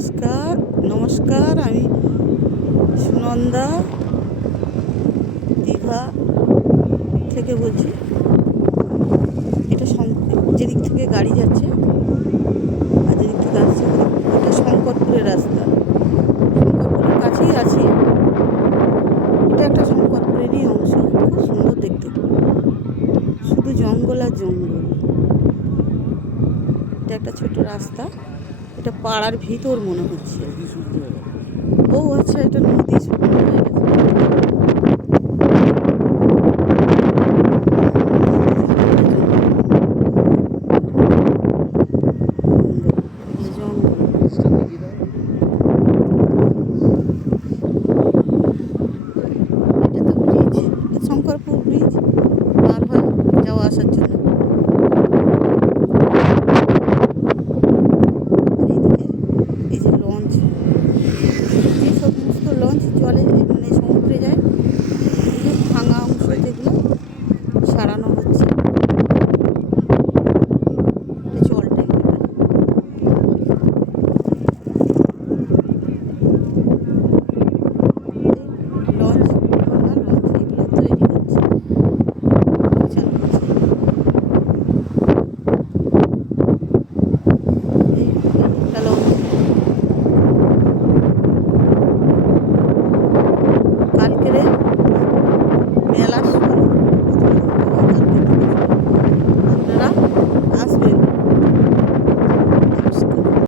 নমস্কার নমস্কার আমি সুনন্দা দীঘা থেকে বলছি। এটা যেদিক থেকে গাড়ি যাচ্ছে আর যেদিক থেকে আসছে এটা শঙ্করপুরের রাস্তা। শঙ্করপুরের কাছেই আছে, এটা একটা শঙ্করপুরেরই অংশ। খুব সুন্দর দেখতে, শুধু জঙ্গল আর জঙ্গল। এটা একটা ছোট রাস্তা, এটা পাড়ার ভিতর মনে হচ্ছে। ও আচ্ছা, এটা নদী শুকনো হয়ে গেছে।